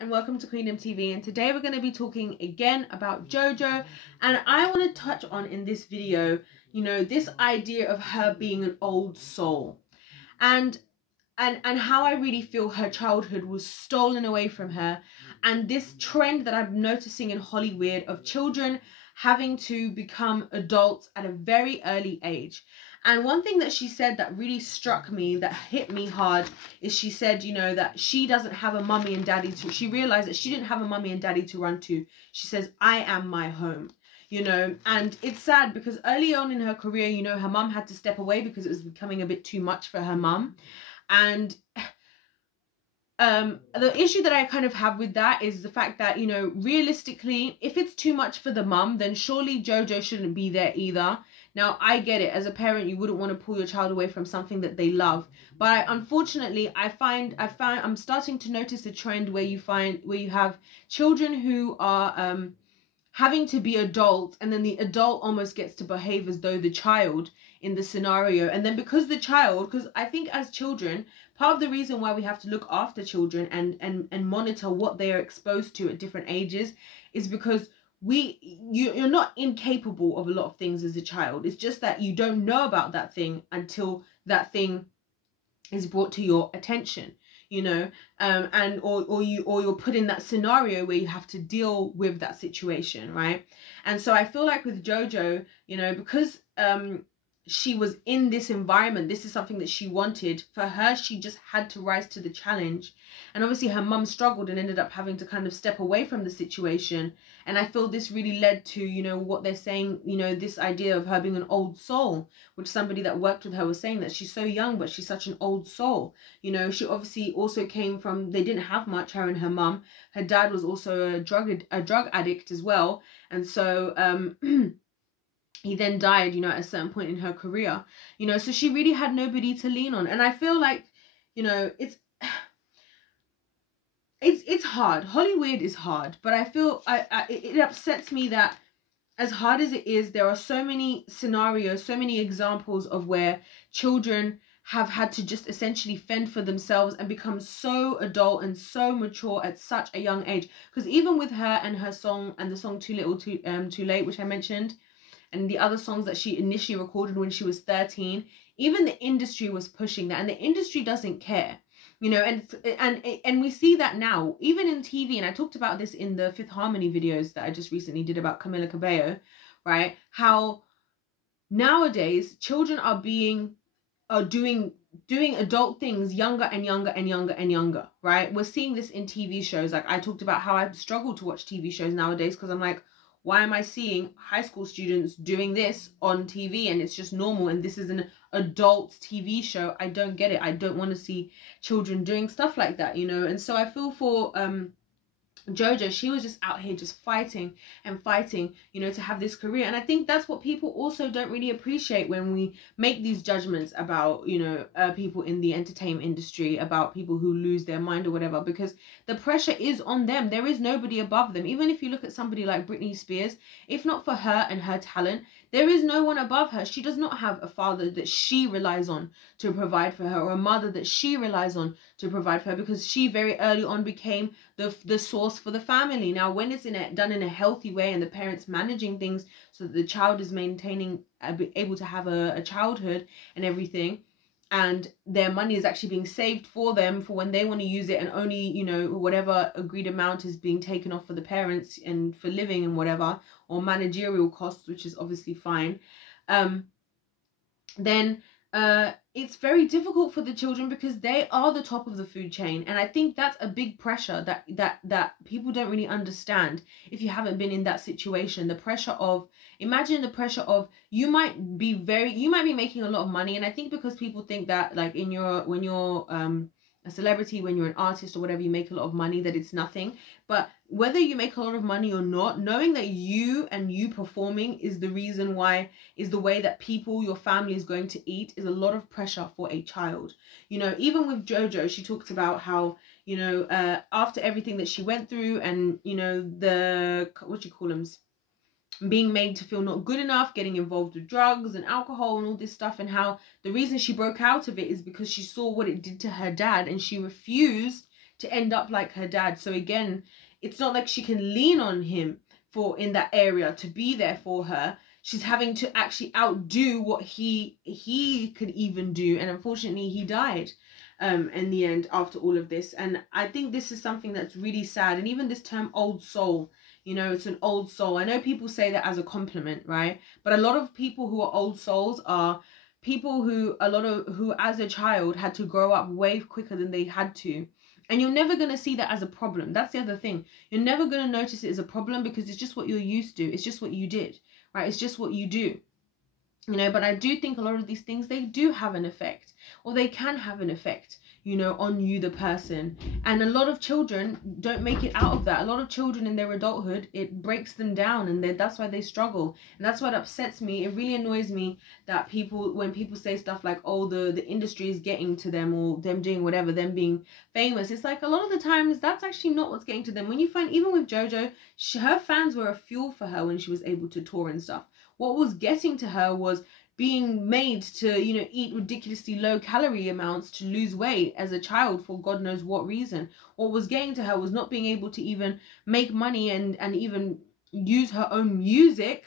and welcome to Queendom TV, and today we're going to be talking again about Jojo. And I want to touch on in this video, this idea of her being an old soul, and how I really feel her childhood was stolen away from her, and this trend that I'm noticing in Hollyweird of children having to become adults at a very early age. And one thing that she said that really struck me, that hit me hard, is she said, that she doesn't have a mummy and daddy to, she realized that she didn't have a mummy and daddy to run to. She says, I am my home, and it's sad because early on in her career, her mum had to step away because it was becoming a bit too much for her mum. And the issue that I kind of have with that is the fact that, realistically, if it's too much for the mum, then surely Jojo shouldn't be there either. Now, I get it. As a parent, you wouldn't want to pull your child away from something that they love. But unfortunately, I'm starting to notice a trend where you have children who are having to be adults, and then the adult almost gets to behave as though the child in the scenario. And then because I think as children, part of the reason why we have to look after children and monitor what they are exposed to at different ages is because you're not incapable of a lot of things as a child. It's just that you don't know about that thing until that thing is brought to your attention, or you're put in that scenario where you have to deal with that situation, right? And so I feel like with Jojo, because she was in this environment, this is something that she wanted. For her, she just had to rise to the challenge. And obviously her mum struggled and ended up having to kind of step away from the situation. And I feel this really led to, what they're saying, this idea of her being an old soul, which somebody that worked with her was saying, that she's so young, but she's such an old soul. She obviously also came from, they didn't have much, her and her mum. Her dad was also a drug addict as well. And so, he then died, at a certain point in her career, so she really had nobody to lean on. And I feel like, it's hard. Hollyweird is hard, but I feel it upsets me that as hard as it is, there are so many scenarios, so many examples of where children have had to just essentially fend for themselves and become so adult and so mature at such a young age. Because even with her and her song, and the song Too Little Too Late, which I mentioned, and the other songs that she initially recorded when she was 13, even the industry was pushing that, and the industry doesn't care, and we see that now, even in TV. And I talked about this in the Fifth Harmony videos that I just recently did about Camila Cabello, right? How nowadays children are doing adult things younger and younger and younger and younger, right? We're seeing this in TV shows. Like I talked about how I struggle to watch TV shows nowadays because I'm like, why am I seeing high school students doing this on TV and it's just normal, and this is an adult TV show? I don't get it. I don't want to see children doing stuff like that, And so I feel for Jojo. She was just out here just fighting and fighting, to have this career. And I think that's what people also don't really appreciate when we make these judgments about, people in the entertainment industry, about people who lose their mind or whatever, because the pressure is on them. There is nobody above them. Even if you look at somebody like Britney Spears, if not for her and her talent, there is no one above her. She does not have a father that she relies on to provide for her, or a mother that she relies on to provide for her, because she very early on became the source for the family. Now, when it's done in a healthy way, and the parents managing things so that the child is able to have a childhood and everything, and their money is actually being saved for them for when they want to use it, and only, whatever agreed amount is being taken off for the parents and for living and whatever, or managerial costs, which is obviously fine, then it's very difficult for the children because they are the top of the food chain. And I think that's a big pressure that people don't really understand if you haven't been in that situation. The pressure of, imagine the pressure of, you might be making a lot of money. And I think because people think that, like, when you're a celebrity, when you're an artist or whatever, you make a lot of money, that it's nothing. But whether you make a lot of money or not, knowing that you performing is the reason why, is the way that your family is going to eat, is a lot of pressure for a child. Even with Jojo, she talked about how, after everything that she went through, and, the, what do you call them, being made to feel not good enough, getting involved with drugs and alcohol and all this stuff, and how the reason she broke out of it is because she saw what it did to her dad, and she refused to end up like her dad. So again, it's not like she can lean on him for in that area to be there for her. She's having to actually outdo what he could even do. And unfortunately, he died in the end after all of this. And I think this is something that's really sad. And even this term old soul, you know, it's an old soul. I know people say that as a compliment, right? But a lot of people who are old souls are people who as a child had to grow up way quicker than they had to. And you're never going to see that as a problem. That's the other thing. You're never going to notice it as a problem because it's just what you're used to. It's just what you did, right? It's just what you do. You know, but I do think a lot of these things, they do have an effect, or they can have an effect, you know, on you, the person. And a lot of children don't make it out of that. A lot of children in their adulthood, it breaks them down, and that's why they struggle. And that's what upsets me. It really annoys me that when people say stuff like, oh, the industry is getting to them, or them doing whatever, them being famous. It's like a lot of the times that's actually not what's getting to them. When you find, even with Jojo, her fans were a fuel for her when she was able to tour and stuff. What was getting to her was being made to, you know, eat ridiculously low calorie amounts to lose weight as a child for God knows what reason. What was getting to her was not being able to even make money and even use her own music,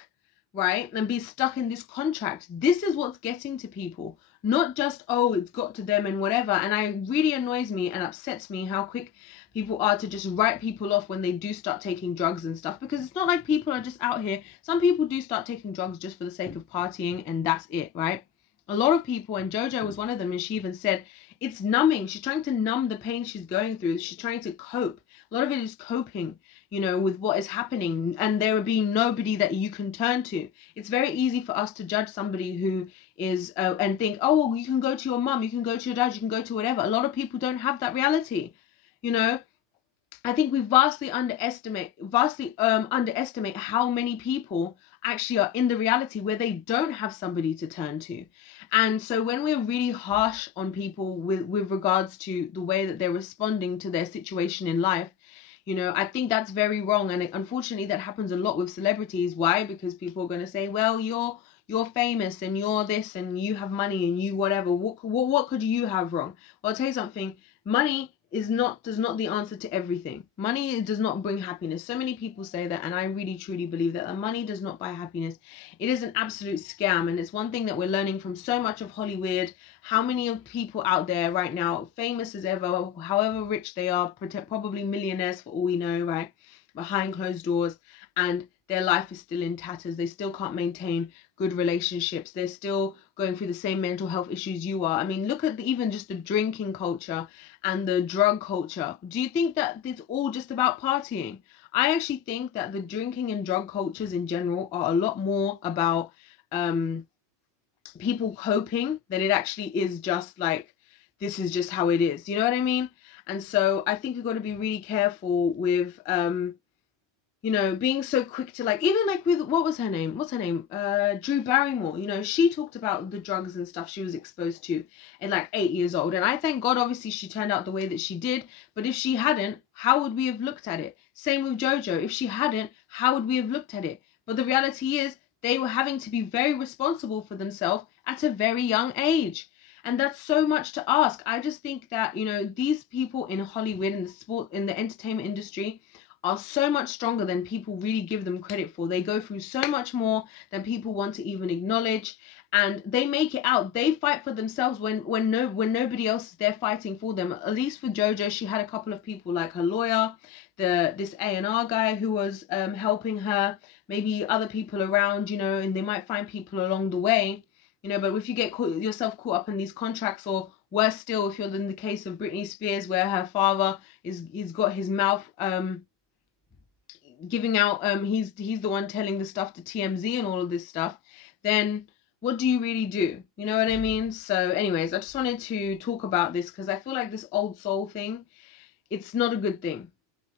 right? And be stuck in this contract. This is what's getting to people. Not just, oh, it's got to them and whatever. And it really annoys me and upsets me how quick people are to just write people off when they do start taking drugs and stuff, because it's not like people are just out here. Some people do start taking drugs just for the sake of partying, and that's it, right? A lot of people, and Jojo was one of them, and she even said it's numbing. She's trying to numb the pain she's going through. She's trying to cope. A lot of it is coping, you know, with what is happening, and there will be nobody that you can turn to. It's very easy for us to judge somebody who is and think, oh, well, you can go to your mum, you can go to your dad, you can go to whatever. A lot of people don't have that reality. You know, I think we vastly underestimate how many people actually are in the reality where they don't have somebody to turn to. And so when we're really harsh on people with regards to the way that they're responding to their situation in life, you know, I think that's very wrong. And unfortunately, that happens a lot with celebrities. Why? Because people are going to say, well, you're famous and you're this and you have money and you whatever. What could you have wrong? Well, I'll tell you something. Money does not the answer to everything. Money does not bring happiness. So many people say that, and I really truly believe that money does not buy happiness. It is an absolute scam, and it's one thing that we're learning from so much of Hollyweird. How many of people out there right now, famous as ever, however rich they are, probably millionaires for all we know, right, behind closed doors, and their life is still in tatters. They still can't maintain good relationships. They're still going through the same mental health issues you are. I mean, look at even just the drinking culture and the drug culture. Do you think that it's all just about partying? I actually think that the drinking and drug cultures in general are a lot more about people coping than it actually is just like, this is just how it is. You know what I mean? And so I think we've got to be really careful with you know, being so quick to like, even like with, what's her name? Drew Barrymore, you know, she talked about the drugs and stuff she was exposed to at like 8 years old. And I thank God, obviously, she turned out the way that she did. But if she hadn't, how would we have looked at it? Same with Jojo. If she hadn't, how would we have looked at it? But the reality is they were having to be very responsible for themselves at a very young age. And that's so much to ask. I just think that, you know, these people in Hollywood, in the sport, in the entertainment industry, are so much stronger than people really give them credit for. They go through so much more than people want to even acknowledge, and they make it out. They fight for themselves when nobody else is there fighting for them. At least for Jojo, she had a couple of people like her lawyer, this A&R guy who was helping her, maybe other people around, you know, and they might find people along the way, you know. But if you get yourself caught up in these contracts, or worse still, if you're in the case of Britney Spears, where her father he's got his mouth giving out, he's the one telling the stuff to TMZ and all of this stuff, then what do you really do? You know what I mean? So anyways, I just wanted to talk about this because I feel like this old soul thing, it's not a good thing.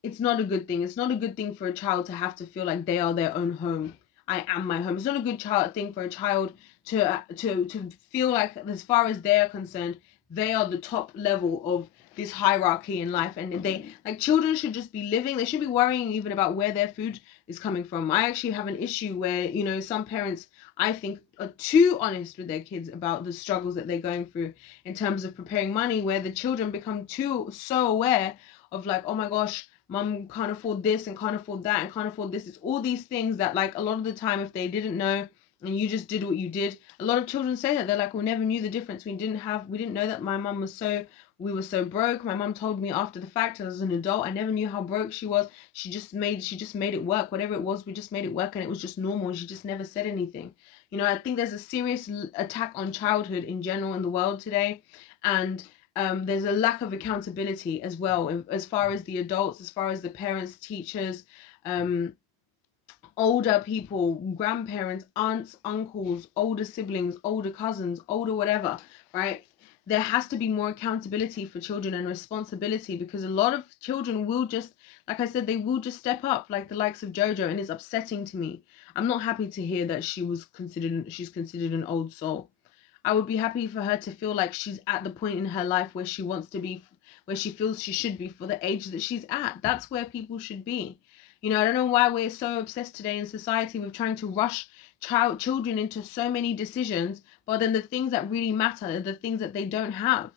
It's not a good thing. It's not a good thing for a child to have to feel like they are their own home. I am my home. It's not a good thing for a child to feel like, as far as they're concerned, they are the top level of this hierarchy in life, and they, like, children should just be living. They should be worrying even about where their food is coming from. I actually have an issue where, you know, some parents, I think, are too honest with their kids about the struggles that they're going through in terms of preparing money, where the children become so aware of like, oh my gosh, mum can't afford this and can't afford that and can't afford this. It's all these things that, like, a lot of the time, if they didn't know and you just did what you did, a lot of children say that. They're like, we never knew the difference. We didn't know that my mum was we were so broke. My mum told me after the fact, as an adult, I never knew how broke she was. She just made it work. Whatever it was, we just made it work, and it was just normal. She just never said anything. You know, I think there's a serious attack on childhood in general in the world today, and there's a lack of accountability as well, as far as the adults, as far as the parents, teachers, older people, grandparents, aunts, uncles, older siblings, older cousins, older whatever, right? There has to be more accountability for children and responsibility, because a lot of children will just, like I said, they will just step up, like the likes of Jojo, and it's upsetting to me. I'm not happy to hear that she's considered an old soul. I would be happy for her to feel like she's at the point in her life where she wants to be, where she feels she should be for the age that she's at. That's where people should be. You know, I don't know why we're so obsessed today in society with trying to rush children into so many decisions, but then the things that really matter are the things that they don't have,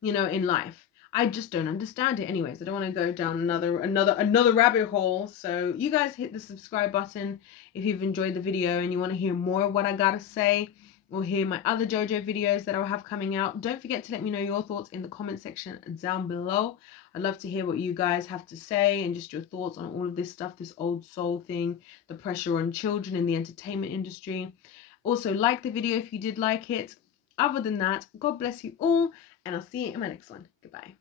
you know, in life. I just don't understand it. Anyways, I don't want to go down another rabbit hole. So you guys hit the subscribe button if you've enjoyed the video and you want to hear more of what I gotta say, or hear my other Jojo videos that I'll have coming out. Don't forget to let me know your thoughts in the comment section down below. I'd love to hear what you guys have to say and just your thoughts on all of this stuff, this old soul thing, the pressure on children in the entertainment industry. Also, like the video if you did like it. Other than that, God bless you all, and I'll see you in my next one. Goodbye.